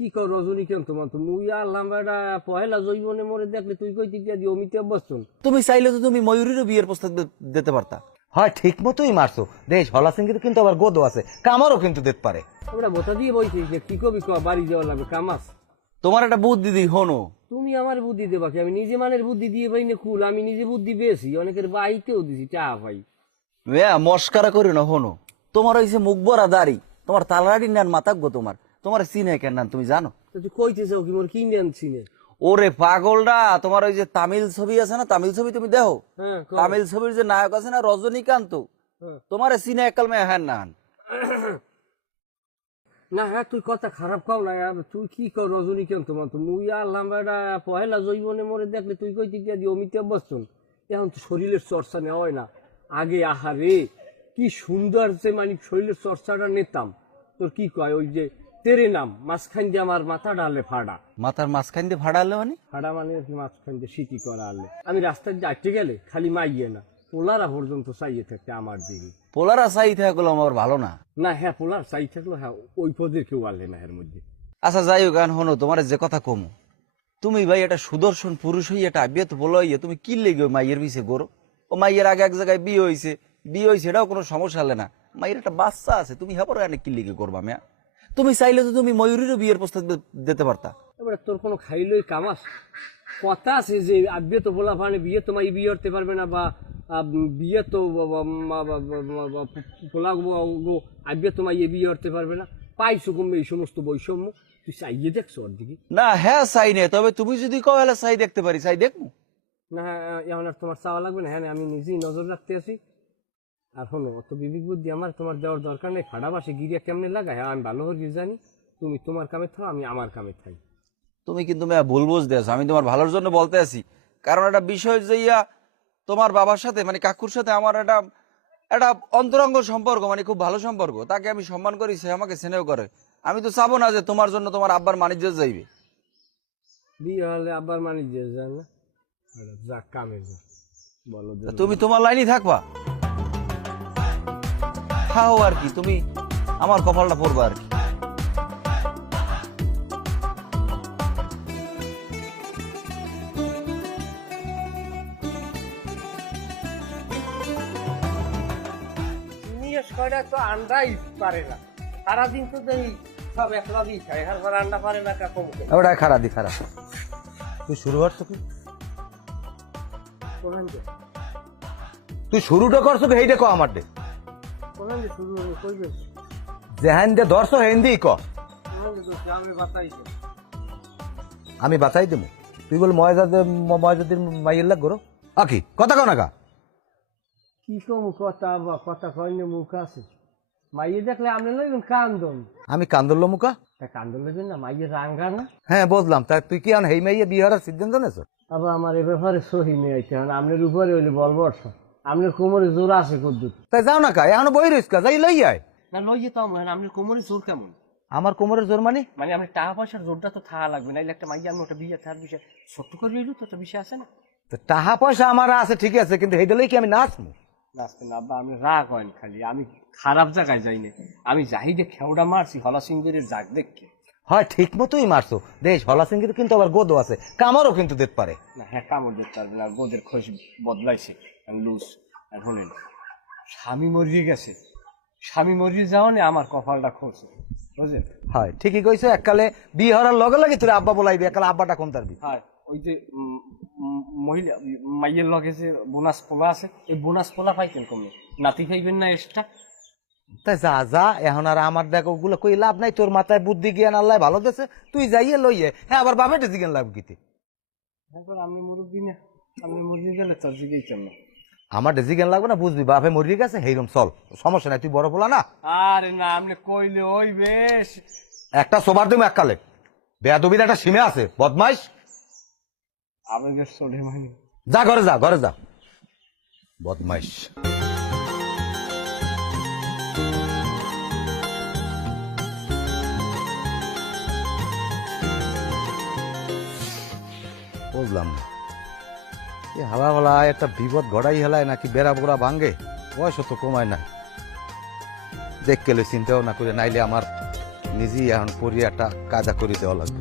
কি কর রজনীকান্ত মাত্র মুই আল্লাহ বেটা পহেলা জৈবনে মরে দেখলে তুই কই দিক দিয়ে অমিতাভ বচ্চন তুমি চাইলে তো তুমি ময়ূরীরও বিয়ের প্রস্তাব দিতে পারতা। হয় ঠিক মতোই মারছো। দেশ হলা সিংহের কিন্তু আবার গোদো আছে কামারও কিন্তু দিতে পারে। আমরা বোতা দিয়ে বইছি যে কি কবি ক বাড়ি যাওয়া লাগবে কামাস। তোমার একটা বুদ্ধি দিই হনো তুমি আমার বুদ্ধি দেবা কি? আমি নিজে মানের বুদ্ধি দিয়ে পাই না কুল আমি নিজে বুদ্ধি পেয়েছি অনেকের বাইতেও দিছি চা ভাই। মস্কারা করি না হনো তোমার হইছে মুখ বরা দাড়ি তোমার তালাড়ি নেন মাতাক গো তোমার। তোমার চিনে কেন না তুমি জানো? তুই কইতে চাও কি? মোর ওরে পাগলটা তোমার ওই যে তামিল ছবি আছে না তামিল ছবি তুমি দেখো? হ্যাঁ তামিল ছবির যে নায়ক আছে না রজনীকান্ত হ্যাঁ। তোমার চিনে একাল মেয়ে হ্যান না না হ্যাঁ তুই কথা খারাপ কাও না তুই কি কর রজনীকান্ত মুই আল্লাহ পহেলা জৈবনে মরে দেখলে তুই কই দিক দিয়ে অমিতাভ বচ্চন। এখন তো শরীরের চর্চা নেওয়া হয় না। আগে আহারে কি সুন্দর যে মানে শরীরের চর্চাটা নিতাম। তোর কি কয় ওই যে তেরে নাম মাঝখান দিয়ে আমার মাথা ডালে ফাড়া। মাথার মাঝখান দিয়ে ভাড়ালে মানে? ফাড়া মানে মাঝখান দিয়ে সিটি করা আলে আমি রাস্তায় যাইতে গেলে খালি মাইয়ে না পোলারা পর্যন্ত চাইয়ে থাকতে আমার দিকে। পোলারা চাই থাকল আমার ভালো না। না হ্যাঁ পোলার চাই থাকল হ্যাঁ ওই পদের কেউ আলে না এর মধ্যে। আচ্ছা যাই হোক এখন হনো তোমার যে কথা কমু। তুমি ভাই এটা সুদর্শন পুরুষ হই এটা আবিয়ে তো বলো ইয়ে তুমি কি লেগে মাইয়ের পিছে গরো ও মাইয়ের আগে এক জায়গায় বিয়ে হয়েছে বিয়ে হয়েছে এটাও কোনো সমস্যা হলে না। মাইয়ের একটা বাচ্চা আছে তুমি হ্যাঁ এনে কি লেগে করবা মেয়া? তুমি চাইলে তো তুমি ময়ূরীরও বিয়ের প্রস্তাব দিতে পারতা। এবারে তোর কোনো খাইলই কামাস কথা আছে যে আব্বে তো বলা পারে বিয়ে তোমার বিয়ে করতে পারবে না বা বিয়ে তো পোলা আব্বে তোমার ইয়ে বিয়ে করতে পারবে না। পাইছো কমবে এই সমস্ত বৈষম্য? তুই চাইয়ে দেখছ ওর দিকে না হ্যাঁ চাই নে তবে তুমি যদি কও হলে চাই দেখতে পারি চাই দেখব না হ্যাঁ, এখন আর তোমার চাওয়া লাগবে না। হ্যাঁ আমি নিজেই নজর রাখতে আছি। আর শোনো অত বিবেক বুদ্ধি আমার তোমার দেওয়ার দরকার নেই। ফাড়া বাসে গিরিয়া কেমনে লাগায়? হ্যাঁ আমি ভালো করে জানি। তুমি তোমার কামে থাও আমি আমার কামে থাই। তুমি কিন্তু মেয়া ভুল বুঝতে আছো। আমি তোমার ভালোর জন্য বলতে আছি। কারণ একটা বিষয় যে ইয়া তোমার বাবার সাথে মানে কাকুর সাথে আমার একটা একটা অন্তরঙ্গ সম্পর্ক মানে খুব ভালো সম্পর্ক। তাকে আমি সম্মান করি সে আমাকে স্নেহ করে। আমি তো চাবো না যে তোমার জন্য তোমার আব্বার মানিজ্য যাইবে। বিয়ে হলে আবার মানে যে যায় না। আরে যা কামে যা। বলো তুমি তোমার লাইনই থাকবা। খাও আর কি তুমি আমার কপালটা পড়বা আর কি। ছয়টা তো আন্ডাই পারে না। সারাদিন তো দেই সব একলা খায় আন্ডা পারে না কাকু মুখে। ওটা খারাপ দি খারাপ তুই শুরু তুই শুরুটা করছ কি এইটা ক আমার দে যেহান যে ধরছো হেন্দি ক। আমি বাঁচাই দেবো। তুই বল মাইয়ের লাগ করো। আকি কথা কও না কা। কি কম কথা বা কথা কইনে মুখ আছে। মাইয়ে দেখলে আপনি লইবেন কান্দন। আমি কান্দল মুখা তা কান্দন লইবেন না মাইয়ে রাঙ্গা না। হ্যাঁ বুঝলাম। তা তুই কি আন হেই মাইয়ে বিয়ে হওয়ার সিদ্ধান্ত নেছো? আবার আমার এ ব্যাপারে সহি নিয়ে আইতে হবে আপনার উপরে হইলে বল আপনার কোমরে জোর আছে কদ্দুর তাই যাও না কা এখনও বই রইস কা যাই লই আয়। না লই যেতাম আপনার কোমরে জোর কেমন? আমার কোমরের জোর মানে? মানে আমি টাকা পয়সার জোরটা তো থাকা লাগবে নাইলে একটা মাইয়া আমি ওটা বিয়ে থাকার বিষয় ছোট্ট করে লইলু তো একটা বিষয় আছে না? তো টাকা পয়সা আমার আছে ঠিক আছে কিন্তু এইটা লই কি আমি নাচবো? নাচতে না আব্বা আমি রাগ হয়ন খালি আমি খারাপ জায়গায় যাই না আমি যাই যে খেওড়া মারছি হলা সিংহের জাগ দেখকে। হয় ঠিক মতোই মারছো। দেশ হলা সিংহের কিন্তু আবার গোদো আছে কামারও কিন্তু দিতে পারে। না হ্যাঁ কামড় দিতে পারবে না গোদের খোঁজ বদলাইছে। লুজ শোনেন স্বামী মরিয়ে গেছে। স্বামী মরিয়ে যাওয়া নেই আমার কপালটা খোঁজে বুঝলেন? হয়। ঠিকই কইছো এককালে বিয়ে হওয়ার লগে লগে তোর আব্বা বলাইবি এককালে আব্বাটা কোন তারবি হ্যাঁ। ওই যে মহিলা মাইয়ের লগে যে বোনাস পোলা আছে এই বোনাস পোলা পাইতেন কমে। নাতি খাইবেন না এক্সট্রা তাই যা যা এখন আর আমার দেখ ওগুলো কই লাভ নাই তোর মাথায় বুদ্ধি জ্ঞান আল্লাহ ভালো দেছে তুই যাইয়ে লইয়ে। হ্যাঁ আবার বাপেটে জিজ্ঞান লাভ কিতে আমি মুরব্বী না আমি মুরগি গেলে তোর দিকেই কেমন? আমার ডেজিজ্ঞান লাগবে না বুঝবি? বাপে মরিয়ে গেছে হেরম চল। সমস্যা নাই তুই বড় পোলা না। আরে না আপনি কইলে ওই বেশ। একটা সোবার তুমি এককালে। বেয়াদবির একটা সীমে আছে বদমাইশ। আবেগের চলে মানে যা ঘরে যা ঘরে যা। বদমাইশ। বুঝলাম না। হালা হালা একটা বিপদ ঘটাই হেলায় নাকি বেড়া বোড়া ভাঙ্গে বয়স তো কমায় না দেখ কেলে চিন্তাও না করে, নাইলে আমার নিজেই এখন পরি একটা কাজা করে দেওয়া লাগবে।